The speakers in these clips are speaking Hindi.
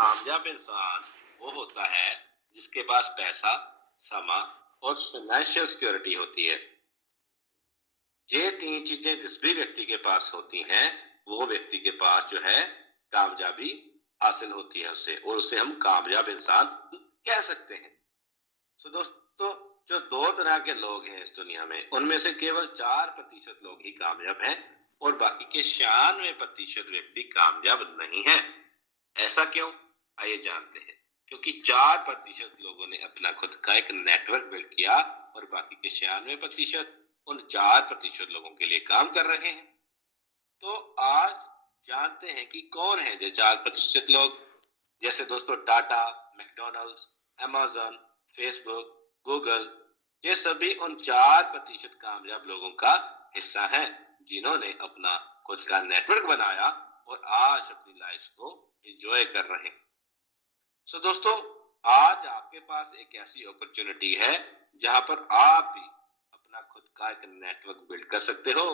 कामयाब इंसान वो होता है जिसके पास पैसा, समय और फाइनेंशियल सिक्योरिटी होती है। ये तीन चीजें जिस भी व्यक्ति के पास होती हैं, वो व्यक्ति के पास जो है कामयाबी हासिल होती है उससे, और उसे हम कामयाब इंसान कह सकते हैं। तो दोस्तों, जो दो तरह के लोग हैं इस दुनिया में, उनमें से केवल 4% लोग ही कामयाब हैं और बाकी के 96% व्यक्ति कामयाब नहीं है। ऐसा क्यों? आइए जानते हैं। क्योंकि 4% लोगों ने अपना खुद का एक नेटवर्क बिल्ड किया और बाकी के 96% उन 4% लोगों के लिए काम कर रहे हैं। तो आज जानते हैं कि कौन है जो 4% लोग। जैसे दोस्तों, Tata, McDonald's, Amazon, Facebook, Google, ये सभी उन 4% कामयाब लोगों का हिस्सा हैं जिन्होंने अपना खुद का नेटवर्क बनाया और आज अपनी लाइफ को एंजॉय कर रहे हैं। सो दोस्तों, आज आपके पास एक ऐसी अपॉर्चुनिटी है जहां पर आप भी अपना खुद का एक नेटवर्क बिल्ड कर सकते हो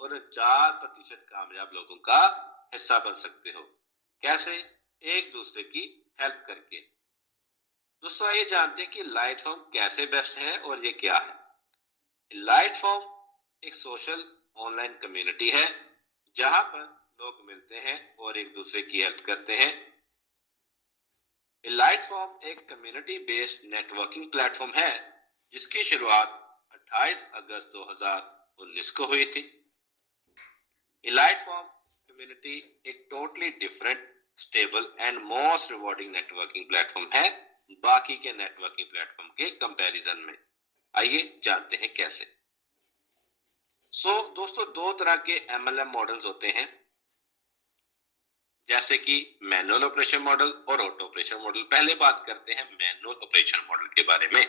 और 4% कामयाब लोगों का हिस्सा बन सकते हो। कैसे? एक दूसरे की हेल्प करके। दोस्तों, आइए जानते हैं कि लाइट फॉर्म कैसे बेस्ट है और ये क्या है। लाइट फॉर्म एक सोशल ऑनलाइन कम्युनिटी है जहां पर लोग मिलते हैं और एक दूसरे की हेल्प करते हैं। लाइट फॉर्म एक कम्युनिटी बेस्ड नेटवर्किंग प्लेटफॉर्म है जिसकी शुरुआत 28 अगस्त 2019 को हुई थी। लाइट फॉर्म कम्युनिटी एक totally different, stable and most rewarding networking platform है बाकी के नेटवर्किंग प्लेटफॉर्म के कंपैरिजन में। आइए जानते हैं कैसे। दोस्तों, दो तरह के MLM मॉडल्स होते हैं, जैसे कि मैनुअल ऑपरेशन मॉडल और ऑटो ऑपरेशन मॉडल। पहले बात करते हैं मैनुअल ऑपरेशन मॉडल के बारे में।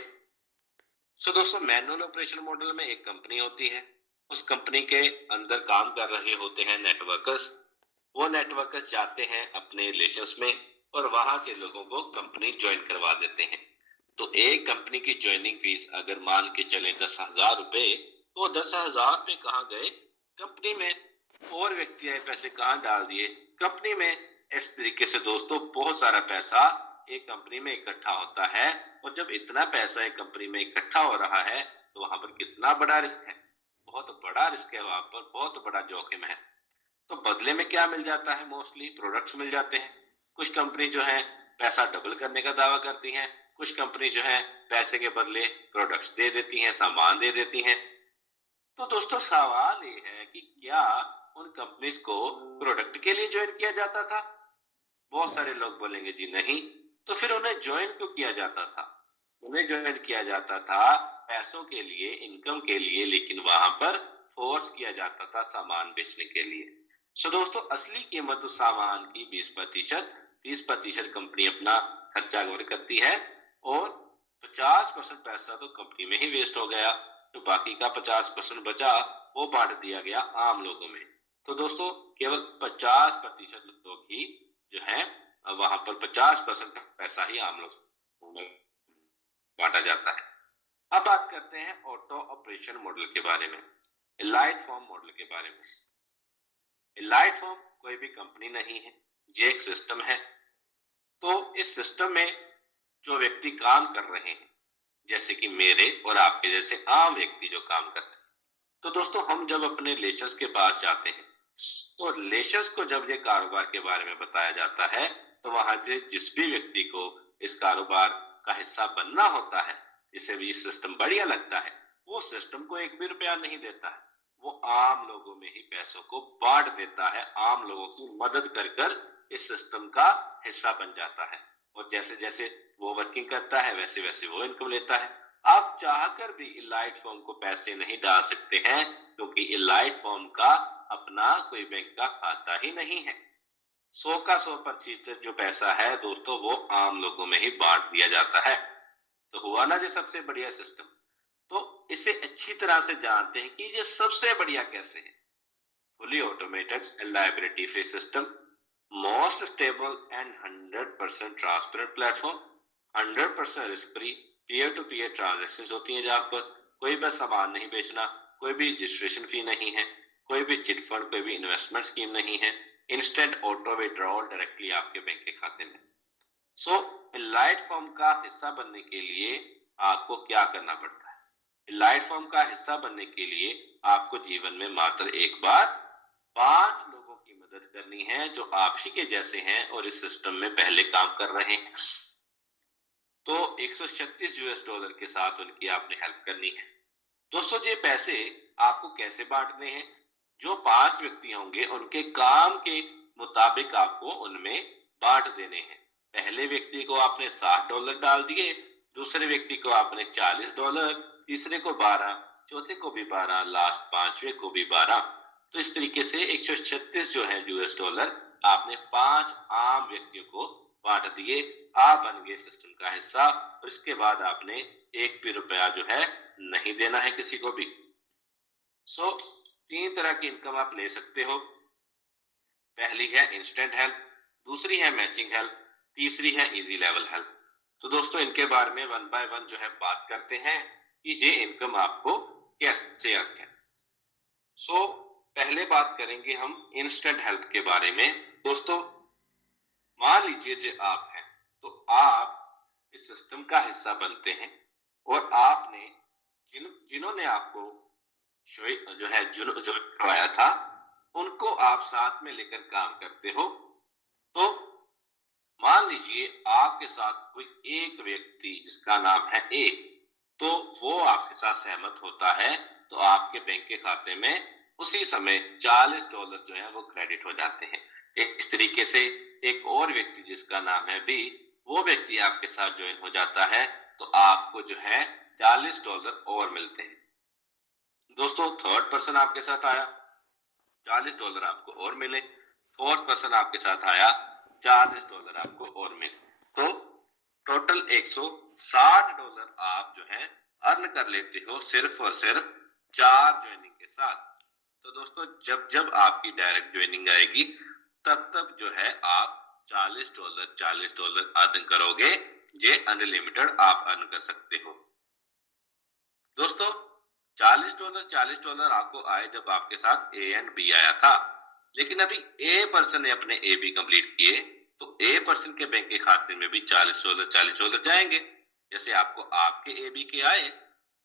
दोस्तों, मैनुअल ऑपरेशन मॉडल में एक कंपनी होती है, उस कंपनी के अंदर काम कर रहे होते हैं नेटवर्कर्स। वो नेटवर्कर्स जाते हैं अपने रिलेशंस में और वहां से लोगों को कंपनी ज्वाइन करवा देते हैं। तो एक कंपनी की ज्वाइनिंग फीस अगर मान के चले 10,000 रुपए, तो 10,000 रुपए कहाँ गए? कंपनी में। और व्यक्ति आए पैसे कहाँ डाल दिए? कंपनी में। इस तरीके से दोस्तों, बहुत सारा पैसा एक कंपनी में इकट्ठा होता है, और जब इतना पैसा एक कंपनी में इकट्ठा हो रहा है तो वहां पर कितना बड़ा रिस्क है, बहुत बड़ा रिस्क है, वहां पर बहुत बड़ा जोखिम है। तो बदले में क्या मिल जाता है? मोस्टली प्रोडक्ट्स मिल जाते हैं। कुछ कंपनी जो है पैसा डबल करने का दावा करती हैं, कुछ कंपनी जो है पैसे के बदले प्रोडक्ट्स दे देती हैं, सामान दे देती हैं। तो दोस्तों, सवाल ये है कि क्या उन कंपनीज को प्रोडक्ट के लिए ज्वाइन किया जाता था? बहुत सारे लोग बोलेंगे जी नहीं। तो फिर उन्हें ज्वाइन क्यों किया जाता था? उन्हें ज्वाइन किया जाता था पैसों के लिए, इनकम के लिए, लेकिन वहां पर फोर्स किया जाता था सामान बेचने के लिए। दोस्तों, असली कीमत उस सामान की 30% कंपनी अपना खर्चा कवर करती है और 50% पैसा तो कंपनी में ही वेस्ट हो गया। तो बाकी का 50% बचा, वो बांट दिया गया आम लोगों में। तो दोस्तों, केवल 50% लोग ही जो है वहां पर 50% पैसा ही आम लोगों में बांटा जाता है। अब बात करते हैं ऑटो ऑपरेशन मॉडल के बारे में, लाइट फॉर्म मॉडल के बारे में। लाइट फॉर्म कोई भी कंपनी नहीं है, ये एक सिस्टम है। तो इस सिस्टम में जो व्यक्ति काम कर रहे हैं, जैसे कि मेरे और आपके जैसे आम व्यक्ति जो काम करते हैं, तो दोस्तों, हम जब अपने रिलेशंस के पास जाते हैं, तो रिलेशंस को जब ये कारोबार के बारे में बताया जाता है, तो वहां से जिस भी व्यक्ति को इस कारोबार का हिस्सा बनना होता है, जिसे भी सिस्टम बढ़िया लगता है, वो सिस्टम को एक भी रुपया नहीं देता है, वो आम लोगों में ही पैसों को बांट देता है, आम लोगों की मदद कर कर इस सिस्टम का हिस्सा बन जाता है। और जैसे जैसे वो वर्किंग करता है, वैसे वैसे वो इनकम लेता है। आप चाहकर भी इलाइट फॉर्म को पैसे नहीं डाल सकते हैं, क्योंकि इलाइट फॉर्म का अपना कोई बैंक का खाता ही नहीं है। 100 का 100% जो पैसा है दोस्तों, वो आम लोगों में ही बांट दिया जाता है। तो हुआ ना जो सबसे बढ़िया सिस्टम। तो इसे अच्छी तरह से जानते हैं कि ये सबसे बढ़िया कैसे है। Fully automated liability free system, most stable and 100% transparent platform, 100% risk free, peer to peer transaction होती है जहां पर कोई भी सामान नहीं बेचना, कोई भी रजिस्ट्रेशन फी नहीं है, कोई भी चिट फंड, कोई भी इन्वेस्टमेंट स्कीम नहीं है, इंस्टेंट ऑटो विड्रॉल डायरेक्टली आपके बैंक के खाते में। सो इलाइट फर्म का हिस्सा बनने के लिए आपको क्या करना पड़ता है? इलाइट फर्म का हिस्सा बनने के लिए आपको जीवन में मात्र एक बार 5 लोगों की मदद करनी है जो आप ही के जैसे हैं और इस सिस्टम में पहले काम कर रहे हैं। तो $136 के साथ उनकी आपने हेल्प करनी है। दोस्तों ये पैसे आपको कैसे बांटने हैं? जो 5 व्यक्ति होंगे उनके काम के मुताबिक आपको उनमें बांट देने हैं। पहले व्यक्ति को आपने $60 डाल दिए, दूसरे व्यक्ति को आपने $40, तीसरे को 12, चौथे को भी 12, लास्ट 5वें को भी 12। तो इस तरीके से 136 जो है यूएस डॉलर आपने 5 आम व्यक्तियों को बांट दिए। आप बन गए सिस्टम का हिस्सा और इसके बाद आपने एक भी रुपया जो है नहीं देना है किसी को भी। सो 3 तरह की इनकम आप ले सकते हो। पहली है इंस्टेंट हेल्प, दूसरी है मैचिंग हेल्प, तीसरी है इजी लेवल हेल्प। तो दोस्तों इनके बारे में वन बाय वन जो है बात करते हैं कि ये इनकम आपको कैसे आती है। सो पहले बात करेंगे हम इंस्टेंट हेल्प के बारे में। दोस्तों मान लीजिए जो आप हैं तो आप इस सिस्टम का हिस्सा बनते हैं और आपने जिन्होंने आपको जो है जो करवाया था उनको आप साथ में लेकर काम करते हो। तो मान लीजिए आपके साथ कोई एक व्यक्ति जिसका नाम है ए, तो वो आपके साथ सहमत होता है तो आपके बैंक के खाते में उसी समय $40 जो है वो क्रेडिट हो जाते हैं। इस तरीके से एक और व्यक्ति जिसका नाम है बी, वो व्यक्ति आपके साथ ज्वाइन हो जाता है तो आपको जो है $40 और मिलते हैं। दोस्तों थर्ड पर्सन आपके साथ आया, $40 आपको और मिले। फोर्थ पर्सन आपके साथ आया, $40 आपको और मिले। तो टोटल $160 आप जो है अर्न कर लेते हो सिर्फ और सिर्फ 4 ज्वाइनिंग के साथ। तो दोस्तों जब जब आपकी डायरेक्ट ज्वाइनिंग आएगी तब तब जो है आप $40 अर्न करोगे। ये अनलिमिटेड आप अर्न कर सकते हो। दोस्तों $40 आपको आए जब आपके साथ ए एंड बी आया था, लेकिन अभी ए पर्सन ने अपने ए बी कंप्लीट किए तो ए पर्सन के बैंक के खाते में भी $40 जाएंगे। जैसे आपको आपके ए बी के आए,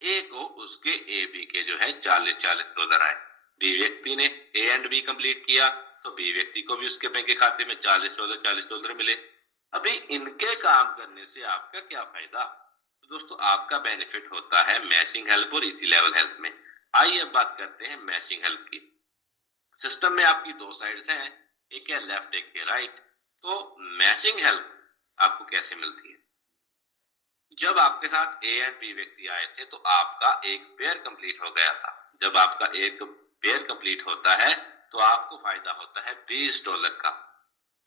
ए को उसके ए बी के जो है $40 आए। बी व्यक्ति ने ए एंड बी कंप्लीट किया तो बी व्यक्ति को भी उसके बैंक के खाते में $40 मिले। अभी इनके काम करने से आपका क्या फायदा? तो दोस्तों आपका बेनिफिट होता है मैचिंग हेल्प और इजी लेवल हेल्प में। आइए अब बात करते हैं मैचिंग हेल्प की। सिस्टम में आपकी 2 साइड्स हैं, एक है लेफ्ट एक है राइट। तो मैचिंग हेल्प आपको कैसे मिलती है? जब आपके साथ ए एंड बी व्यक्ति आए थे तो आपका एक पेयर कंप्लीट हो गया था। जब आपका एक पेयर कंप्लीट होता है तो आपको फायदा होता है $20 का।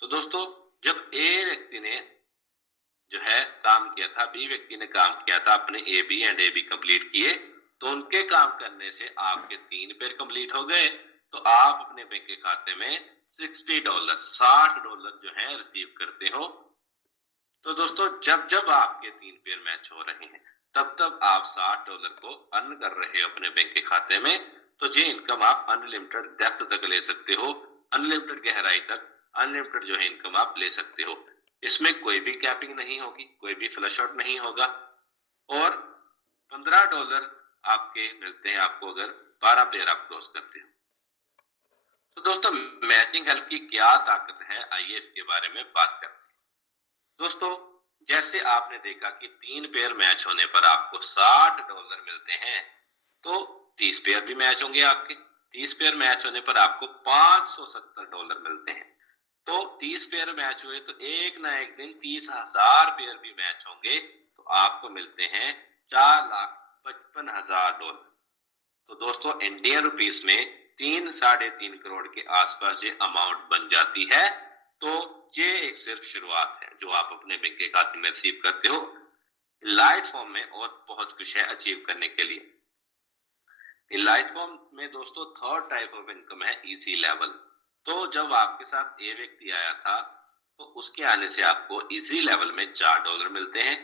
तो दोस्तों जब ए व्यक्ति ने जो है काम किया था, बी व्यक्ति ने काम किया था, अपने A B and A B complete किए तो उनके काम करने से आपके 3 पेयर कंप्लीट हो गए तो आप अपने बैंक के खाते में $60 जो है रिसीव करते हो। तो दोस्तों जब जब आपके 3 पेयर मैच हो रहे हैं तब तब आप $60 को अर्न कर रहे हो अपने बैंक के खाते में। तो ये इनकम आप अनलिमिटेड डेप्थ तक ले सकते हो, अनलिमिटेड गहराई तक अनलिमिटेड जो है इनकम आप ले सकते हो। इसमें कोई भी कैपिंग नहीं होगी, कोई भी फ्लश आउट नहीं होगा और $15 आपके मिलते हैं आपको अगर 12 पेयर आप क्लोज करते हो। तो दोस्तों मैचिंग हेल्प की क्या ताकत है, आइए इसके बारे में बात करते हैं। दोस्तों जैसे आपने देखा कि 3 पेयर मैच होने पर आपको $60 मिलते हैं तो 30 पेयर भी मैच होंगे आपके। 30 पेयर मैच होने पर आपको $570 मिलते हैं। तो 30 पेयर मैच हुए तो एक ना एक दिन 30,000 पेयर भी मैच होंगे तो आपको मिलते हैं $4,55,000। तो दोस्तों इंडियन रुपीस में 3-3.5 करोड़ के आसपास ये अमाउंट बन जाती है। तो ये एक सिर्फ शुरुआत है जो आप अपने बैंक के खाते में रिसीव करते हो। लाइट फॉर्म में और बहुत कुछ है अचीव करने के लिए। लाइट फॉर्म में दोस्तों थर्ड टाइप ऑफ इनकम है इजी लेवल। तो जब आपके साथ ए व्यक्ति आया था तो उसके आने से आपको इजी लेवल में $4 मिलते हैं।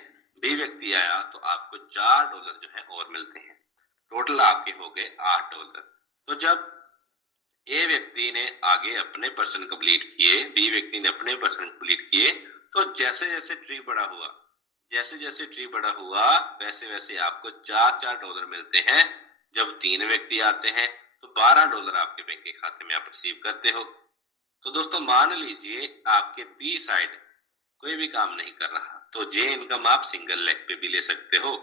बी व्यक्ति आया तो आपको $4 जो है और मिलते हैं। टोटल आपके हो गए $8। तो जब ए व्यक्ति ने आगे अपने पर्सन कंप्लीट किए, बी व्यक्ति ने अपने पर्सन कंप्लीट किए तो जैसे जैसे ट्री बड़ा हुआ, जैसे जैसे ट्री बड़ा हुआ, वैसे वैसे आपको $4 मिलते हैं। जब 3 व्यक्ति आते हैं तो $12 आपके बैंक के खाते में आप रिसीव करते हो। तो दोस्तों मान लीजिए आपके बी साइड कोई भी काम नहीं कर रहा, तो ये इनकम आप सिंगल लेग पे भी ले सकते हो।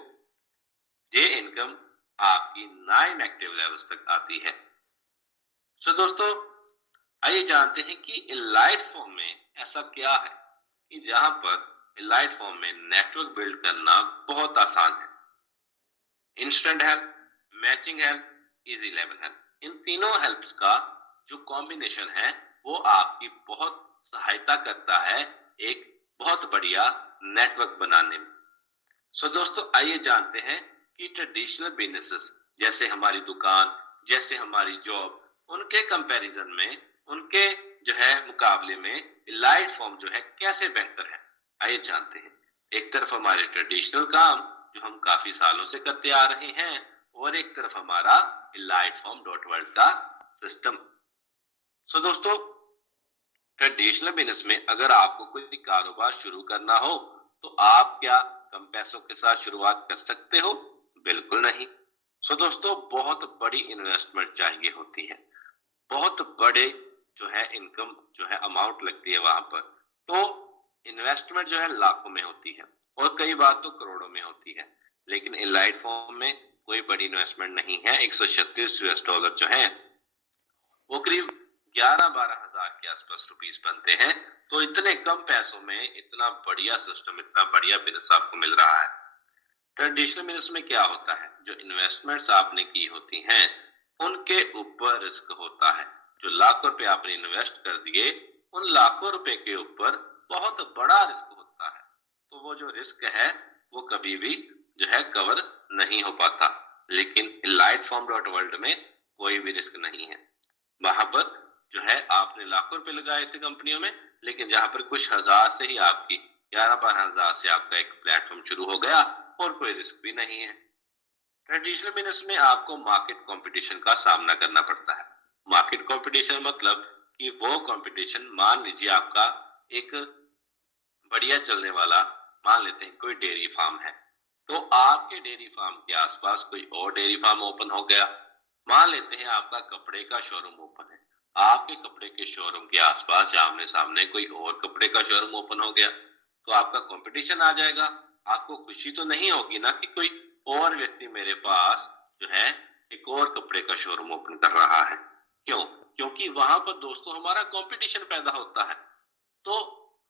ये इनकम आपकी 9 एक्टिव लेवल्स तक आती है। सो दोस्तों आइए जानते हैं कि इलाइट फॉर्म में ऐसा क्या है कि जहां पर इलाइट फॉर्म में नेटवर्क बिल्ड करना बहुत आसान है। Instant help, matching help, easy level help, इन तीनों हेल्प्स का जो कॉम्बिनेशन है वो आपकी बहुत सहायता करता है एक बहुत बढ़िया नेटवर्क बनाने में। सो दोस्तों आइए जानते हैं कि ट्रेडिशनल बिजनेसेस जैसे हमारी दुकान, जैसे हमारी जॉब, उनके कंपैरिजन में, उनके जो है मुकाबले में इलाइट फॉर्म जो है कैसे बेहतर है। आइए जानते हैं। एक तरफ हमारे ट्रेडिशनल काम जो हम काफी सालों से करते आ रहे हैं, और एक तरफ हमारा इलाइट फॉर्म डॉट वर्ल्ड का सिस्टम। सो दोस्तों ट्रेडिशनल बिजनेस में अगर आपको कोई कारोबार शुरू करना हो तो आप क्या कम पैसों के साथ शुरुआत कर सकते हो? बिल्कुल नहीं। सो दोस्तों बहुत बड़ी इन्वेस्टमेंट चाहिए होती है, बहुत बड़े जो है इनकम जो है अमाउंट लगती है वहां पर। तो इन्वेस्टमेंट जो है लाखों में होती है और कई बार तो करोड़ों में होती है। लेकिन इलाइट फॉर्म में कोई बड़ी इन्वेस्टमेंट नहीं है। $136 जो है वो करीब 11-12 हजार के आसपास रुपीस बनते हैं। तो इतने कम पैसों में इतना बढ़िया सिस्टम, इतना बढ़िया बिजनेस आपको मिल रहा है। ट्रेडिशनल बिजनेस में क्या होता है, जो इन्वेस्टमेंट्स आपने की होती हैं उनके ऊपर रिस्क होता है। जो लाखों रुपए आपने इन्वेस्ट कर दिए, उन लाखों रुपए के ऊपर बहुत बड़ा रिस्क होता है। तो वो जो रिस्क है वो कभी भी जो है कवर नहीं हो पाता। लेकिन इलाइट फॉर्म डॉट वर्ल्ड में कोई भी रिस्क नहीं है। वहां पर जो है आपने लाखों रुपए लगाए थे कंपनियों में, लेकिन जहां पर कुछ हजार से ही आपकी 11-12 हजार से आपका एक प्लेटफॉर्म शुरू हो गया और कोई रिस्क भी नहीं है। ट्रेडिशनल बिजनेस में आपको मार्केट कंपटीशन का सामना करना पड़ता है। मार्केट कंपटीशन मतलब कि वो कंपटीशन, मान लीजिए आपका एक बढ़िया चलने वाला, मान लेते हैं कोई डेयरी फार्म है, तो आपके डेयरी फार्म के आसपास कोई और डेयरी फार्म ओपन हो गया। मान लेते हैं आपका कपड़े का शोरूम ओपन है, आपके कपड़े के शोरूम के आसपास आमने सामने कोई और कपड़े का शोरूम ओपन हो गया, तो आपका कंपटीशन आ जाएगा। आपको खुशी तो नहीं होगी ना कि कोई और व्यक्ति मेरे पास जो है एक और कपड़े का शोरूम ओपन कर रहा है। क्यों? क्योंकि वहां पर दोस्तों हमारा कंपटीशन पैदा होता है, तो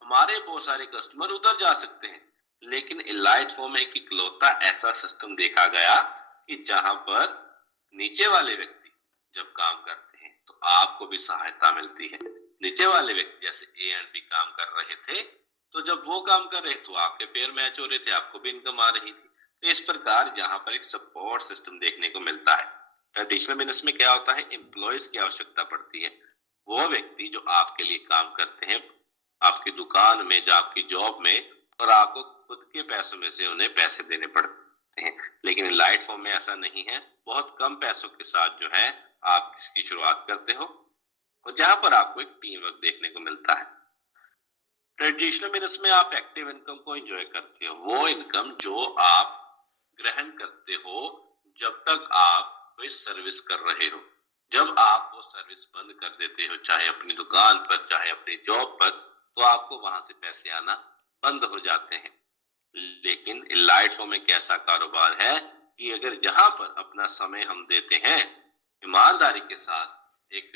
हमारे बहुत सारे कस्टमर उधर जा सकते हैं। लेकिन इलाइट फॉर्म एक इकलौता ऐसा सिस्टम देखा गया कि जहां पर नीचे वाले व्यक्ति जब काम करते हैं तो आपको भी सहायता मिलती है। नीचे वाले व्यक्ति जैसे ए एंड बी काम कर रहे थे, तो जब वो काम कर रहे तो आपके पेयर मैच हो रहे थे, आपको भी इनकम आ रही थी। तो इस प्रकार यहाँ पर एक सपोर्ट सिस्टम देखने को मिलता है। ट्रेडिशनल बिजनेस में क्या होता है, एम्प्लॉयज की आवश्यकता पड़ती है। वो व्यक्ति जो आपके लिए काम करते हैं आपकी दुकान में, जो आपकी जॉब में, और आपको खुद के पैसों में से उन्हें पैसे देने पड़ते हैं। लेकिन लाइट फॉर्म में ऐसा नहीं है। बहुत कम पैसों के साथ जो है आप इसकी शुरुआत करते हो और जहां पर आपको एक टीम वर्क देखने को मिलता है। ट्रेडिशनल बिजनेस में आप एक्टिव इनकम को एंजॉय करते हो, वो इनकम जो आप ग्रहण करते हो जब तक आप कोई सर्विस कर रहे हो। जब आप वो सर्विस बंद कर देते हो, चाहे अपनी दुकान पर चाहे अपनी जॉब पर, तो आपको वहां से पैसे आना बंद हो जाते हैं। लेकिन इलाइट फॉर्म एक ऐसा कारोबार है कि अगर जहां पर अपना समय हम देते हैं ईमानदारी के साथ, एक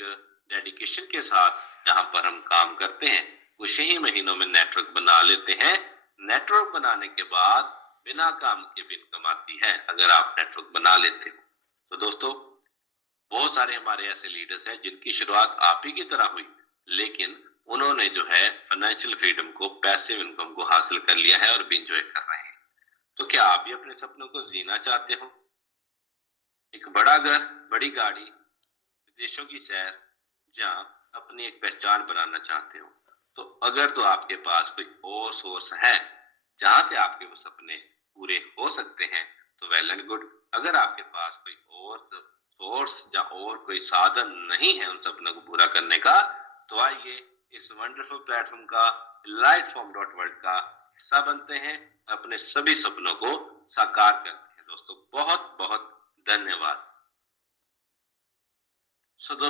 डेडिकेशन के साथ, जहां पर हम काम करते हैं, कुछ ही महीनों में नेटवर्क बना लेते हैं। नेटवर्क बनाने के बाद बिना काम के भी इनकम आती है अगर आप नेटवर्क बना लेते हो। तो दोस्तों बहुत सारे हमारे ऐसे लीडर्स हैं जिनकी शुरुआत आप ही की तरह हुई, लेकिन उन्होंने जो है फाइनेंशियल फ्रीडम को, पैसिव इनकम को हासिल कर लिया है और भी इंजॉय कर रहे हैं। तो क्या आप भी अपने सपनों को जीना चाहते हो? एक बड़ा घर, बड़ी गाड़ी, विदेशों की सैर, जहां अपनी एक पहचान बनाना चाहते हो, तो अगर तो आपके पास कोई और सोर्स है जहां से आपके वो सपने पूरे हो सकते हैं तो वेल एंड गुड। अगर आपके पास कोई और सोर्स या और कोई साधन नहीं है उन सपनों को पूरा करने का, तो आइए इस वंडरफुल प्लेटफॉर्म का, lightform.world का हिस्सा बनते हैं, अपने सभी सपनों को साकार करते हैं। दोस्तों बहुत बहुत धन्यवाद। दोस्तों